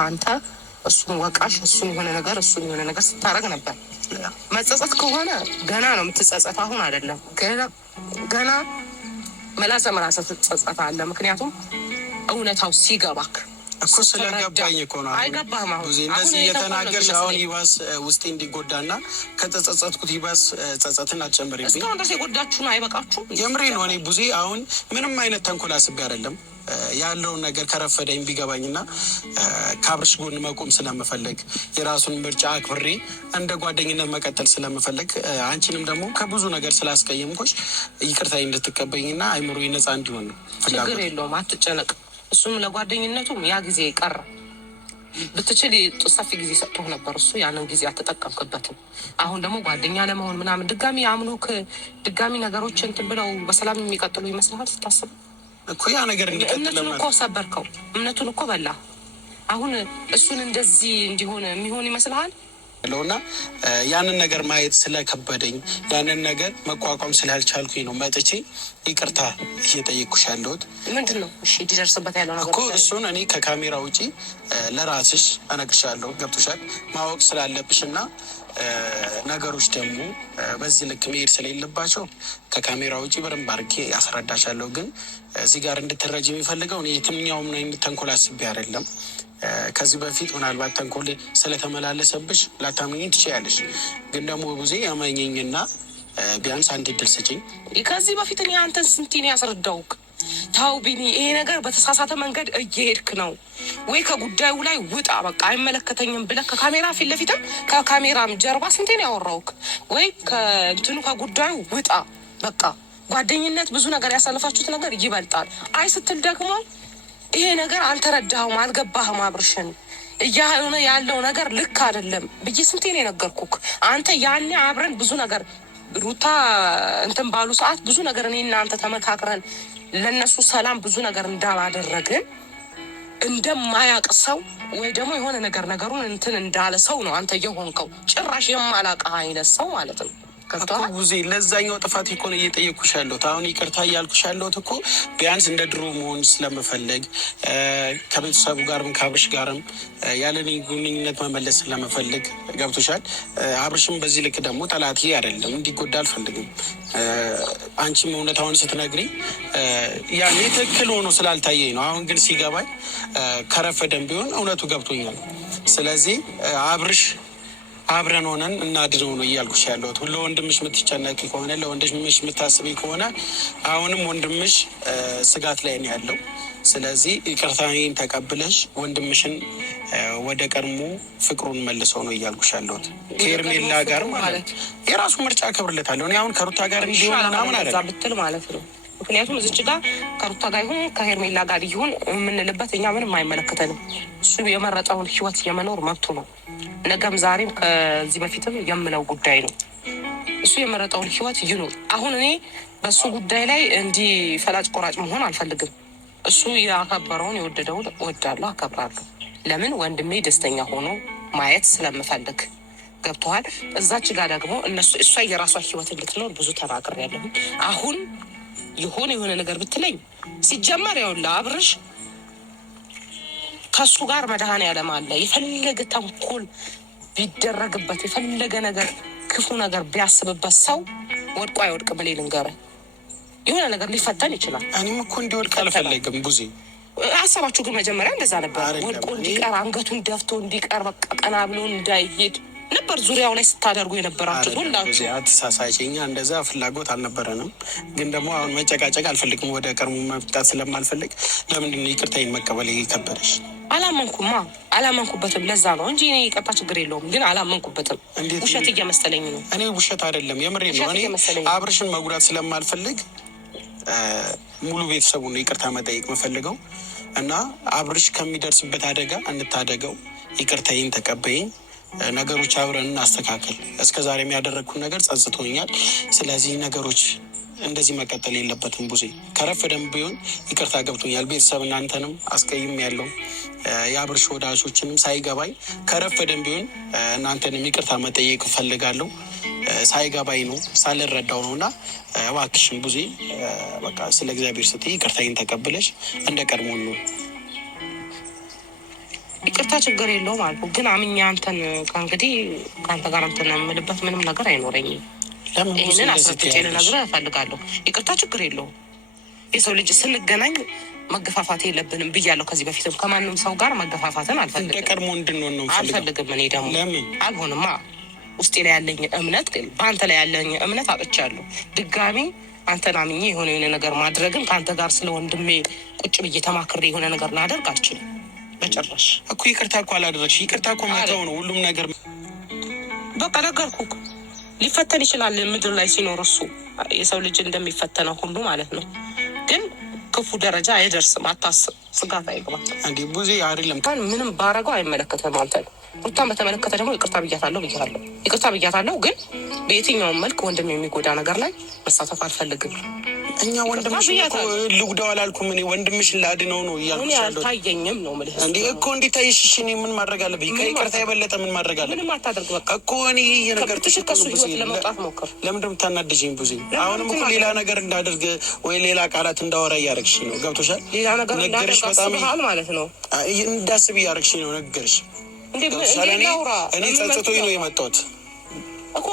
አንተ እሱን ወቃሽ እሱን የሆነ ነገር ስታረግ ነበር። መጸጸት ከሆነ ገና ነው የምትጸጸት፣ አሁን አይደለም። ገና መላሰ ትጸጸታለህ። ምክንያቱም እውነታው ሲገባክ እኮ ስለገባኝ እኮ ነው። አይገባህም። አሁን እንደዚህ እየተናገርሽ አሁን ይባስ ውስጤ እንዲጎዳና ከተጸጸትኩት ይባስ ጸጸትን አትጨምሪብኝ። እስካሁን ድረስ የጎዳችሁን አይበቃችሁም? የምሬ ነው። እኔ ቡዜ አሁን ምንም አይነት ተንኮል አስቤ አይደለም ያለውን ነገር ከረፈደኝ ቢገባኝና ከአብርሽ ጎን መቆም ስለምፈልግ የራሱን ምርጫ አክብሬ እንደ ጓደኝነት መቀጠል ስለምፈልግ አንቺንም ደግሞ ከብዙ ነገር ስላስቀየምኩሽ ይቅርታ እንድትቀበኝና አይምሮ ነፃ እንዲሆን ነው ፍላጎት። ችግር የለውም፣ አትጨነቅ። እሱም ለጓደኝነቱም ያ ጊዜ ቀረ። ብትችል ሰፊ ጊዜ ሰጥቶህ ነበር። እሱ ያንን ጊዜ አልተጠቀምክበትም። አሁን ደግሞ ጓደኛ ለመሆን ምናምን ድጋሚ አምኖክ ድጋሚ ነገሮች እንትን ብለው በሰላም የሚቀጥሉ ይመስልሃል ስታስብ? እኮ ያ ነገር እምነቱን እኮ ሰበርከው፣ እምነቱን እኮ በላ። አሁን እሱን እንደዚህ እንዲሆን የሚሆን ይመስልሃል? ለውና ያንን ነገር ማየት ስለከበደኝ ያንን ነገር መቋቋም ስላልቻልኩኝ ነው መጥቼ ይቅርታ እየጠየቅኩሽ ያለሁት። ምንድን ነው እሺ ሊደርስበት ያለው ነገር እኮ እሱን እኔ ከካሜራ ውጪ ለራስሽ እነግርሻለሁ። ገብቶሻል? ማወቅ ስላለብሽ እና ነገሮች ደግሞ በዚህ ልክ መሄድ ስለሌለባቸው ከካሜራ ውጪ በደንብ አድርጌ አስረዳሻለሁ። ግን እዚህ ጋር እንድትረጅ የሚፈልገው እኔ የትኛውም ነው ተንኮል አስቤ አይደለም። ከዚህ በፊት ምናልባት ተንኮል ስለተመላለሰብሽ ላታምኚኝ ትችያለሽ። ግን ደግሞ ብዙ ያመኘኝና ቢያንስ አንድ እድል ስጪኝ። ከዚህ በፊት እኔ አንተን ስንቴ ነው ያስረዳውክ? ታው ቢኒ፣ ይሄ ነገር በተሳሳተ መንገድ እየሄድክ ነው ወይ ከጉዳዩ ላይ ውጣ፣ በቃ አይመለከተኝም ብለህ ከካሜራ ፊት ለፊትም ከካሜራም ጀርባ ስንቴ ነው ያወራውክ? ወይ ከእንትኑ ከጉዳዩ ውጣ፣ በቃ ጓደኝነት ብዙ ነገር ያሳለፋችሁት ነገር ይበልጣል። አይ ስትል ደግሞ ይሄ ነገር አልተረዳኸውም፣ አልገባህም፣ አብርሽን እያሆነ ያለው ነገር ልክ አይደለም ብዬ ስንቴ ነው የነገርኩክ? አንተ ያኔ አብረን ብዙ ነገር ሩታ እንትን ባሉ ሰዓት ብዙ ነገር እኔ እና አንተ ተመካክረን ለነሱ ሰላም ብዙ ነገር እንዳላደረግን እንደማያቅ ሰው ወይ ደግሞ የሆነ ነገሩን እንትን እንዳለ ሰው ነው አንተ የሆንከው። ጭራሽ የማላውቅህ አይነት ሰው ማለት ነው። እኮ ቡዜ ለዛኛው ጥፋት እኮ ነው እየጠየቅኩሽ ያለሁት። አሁን ይቅርታ እያልኩሽ ያለሁት እኮ ቢያንስ እንደ ድሮ መሆን ስለምፈልግ ከቤተሰቡ ጋርም ከአብርሽ ጋርም ያለን ግንኙነት መመለስ ስለምፈልግ ገብቶሻል። አብርሽም በዚህ ልክ ደግሞ ጠላቴ አይደለም፣ እንዲጎዳ አልፈልግም። አንቺም እውነታውን ስትነግሪ ያኔ ትክክል ሆኖ ስላልታየኝ ነው። አሁን ግን ሲገባኝ ከረፈደም ቢሆን እውነቱ ገብቶኛል። ስለዚህ አብርሽ አብረን ሆነን እናድነው ነው እያልኩሽ ያለሁት። ለወንድምሽ የምትጨነቂ ከሆነ ለወንድምሽ የምታስቢ ከሆነ አሁንም ወንድምሽ ስጋት ላይ ነው ያለው። ስለዚህ ይቅርታዬን ተቀብለሽ ወንድምሽን ወደ ቀድሞ ፍቅሩን መልሰው ነው እያልኩሽ ያለሁት። ከሄርሜላ ጋር ማለት የራሱ ምርጫ አከብርለታለሁ። እኔ አሁን ከሩታ ጋር እንዲሆን ምናምን አለ ብትል ማለት ነው። ምክንያቱም እዚች ጋር ከሩታ ጋር ይሁን ከሄርሜላ ጋር ይሁን የምንልበት እኛ ምንም አይመለከተንም። እሱ የመረጠውን ህይወት የመኖር መብቱ ነው። ነገም ዛሬም ከዚህ በፊትም የምለው ጉዳይ ነው። እሱ የመረጠውን ህይወት ይኑር። አሁን እኔ በእሱ ጉዳይ ላይ እንዲህ ፈላጭ ቆራጭ መሆን አልፈልግም። እሱ ያከበረውን የወደደውን እወዳለሁ፣ አከብራለሁ። ለምን ወንድሜ ደስተኛ ሆኖ ማየት ስለምፈልግ። ገብቶሃል? እዛች ጋር ደግሞ እሷ የራሷ ህይወት እንድትኖር ብዙ ተናግሬያለሁ። አሁን የሆነ ነገር ብትለኝ ሲጀመር ይኸውልህ አብርሽ ከሱ ጋር መድኃኔዓለም አለ። የፈለገ ተንኮል ቢደረግበት የፈለገ ነገር ክፉ ነገር ቢያስብበት ሰው ወድቆ አይወድቅም። እኔ ልንገርህ የሆነ ነገር ሊፈተን ይችላል። እኔም እኮ እንዲወድቅ አልፈለግም ቡዜ። ሀሳባችሁ ግን መጀመሪያ እንደዛ ነበር። ወድቆ እንዲቀር አንገቱን ደፍቶ እንዲቀር በቃ ቀና ብሎ እንዳይሄድ ነበር ዙሪያው ላይ ስታደርጉ የነበራችሁ ሁላችሁ። አትሳሳች፣ እኛ እንደዛ ፍላጎት አልነበረንም። ግን ደግሞ አሁን መጨቃጨቅ አልፈልግም። ወደ ቀድሞ መምጣት ስለማልፈልግ ለምንድን ነው ይቅርታዬን መቀበል የከበደሽ? አላመንኩበትም። ለዛ ነው እንጂ እኔ ይቅርታ ችግር የለውም። ግን አላመንኩበትም። ውሸት እየመሰለኝ ነው። እኔ ውሸት አይደለም፣ የምሬ ነው። እኔ አብርሽን መጉዳት ስለማልፈልግ ሙሉ ቤተሰቡን ነው ይቅርታ መጠየቅ የምፈልገው እና አብርሽ ከሚደርስበት አደጋ እንታደገው። ይቅርታዬን ተቀበይኝ። ነገሮች አብረን እናስተካከል። እስከ ዛሬ የሚያደረግኩት ነገር ጸጽቶኛል። ስለዚህ ነገሮች እንደዚህ መቀጠል የለበትም። ቡዜ ከረፈደም ቢሆን ይቅርታ ገብቶኛል። ቤተሰብ እናንተንም አስቀይም ያለው የአብርሽ ወዳጆችንም ሳይገባኝ ከረፈደም ቢሆን እናንተንም ይቅርታ መጠየቅ እፈልጋለሁ። ሳይገባኝ ነው ሳልረዳው ነው እና እባክሽን ቡዜ በቃ ስለ እግዚአብሔር ስትይ ይቅርታዬን ተቀብለሽ እንደ ቀድሞ ነው። ይቅርታ ችግር የለውም አልኩ። ግን አምኜ አንተን ከእንግዲህ ከአንተ ጋር እንትን የምልበት ምንም ነገር አይኖረኝም። ይህንን አስረግጬ ልነግርህ እፈልጋለሁ። ይቅርታ ችግር የለውም። የሰው ልጅ ስንገናኝ መገፋፋት የለብንም ብያለሁ። ከዚህ በፊትም ከማንም ሰው ጋር መገፋፋትን አልፈልግም። ቀድሞ እንድንሆን ነው አልፈልግም። እኔ ደግሞ አልሆንማ። ውስጤ ላይ ያለኝ እምነት ግን በአንተ ላይ ያለኝ እምነት አጥቻለሁ። ድጋሚ አንተን አምኜ የሆነ ነገር ማድረግም ከአንተ ጋር ስለ ወንድሜ ቁጭ ብዬ ተማክሬ የሆነ ነገር ላደርግ አልችልም በጭራሽ እኮ። ይቅርታ እኮ አላደረግሽ። ይቅርታ እኮ መተው ነው ሁሉም ነገር። በቃ ነገርኩህ። ሊፈተን ይችላል ምድር ላይ ሲኖር እሱ የሰው ልጅ እንደሚፈተነው ሁሉ ማለት ነው። ግን ክፉ ደረጃ አይደርስም። አታስብ። ስጋት አይገባም። እንዴ ቡዜ አይደለም ምንም ባረገው አይመለከተም። አንተ ሩታን በተመለከተ ደግሞ ይቅርታ ብያታለሁ። ይቅርታ ብያታለሁ። ግን በየትኛውም መልክ ወንድም የሚጎዳ ነገር ላይ መሳተፍ አልፈልግም። እኛ ወንድምሽ እኮ ልጉዳው አላልኩም። እኔ ወንድምሽን ላድነው ነው እያልኩሽ ያለሁት። አልታየኝም ነው የምልህ። እንዴ እኮ እንዲታይሽ እኔ ምን ማድረግ አለብኝ? ከይቅርታ የበለጠ ምን ማድረግ አለብኝ? ምንም አታደርግ። በቃ እኮ እኔ የነገር ከሱ ህይወት ለመውጣት ሞክር። ለምንድን ነው የምታናድጂኝ ቡዜ? አሁንም እኮ ሌላ ነገር እንዳደርግ ወይ ሌላ ቃላት እንዳወራ እያደረግሽ ነው። ገብቶሻል? ሌላ ነገር ነገርሽ በጣም ማለት ነው። እንዳስብ እያደረግሽ ነው። ነገርሽ እኔ ጸጽቶኝ ነው የመጣሁት እኮ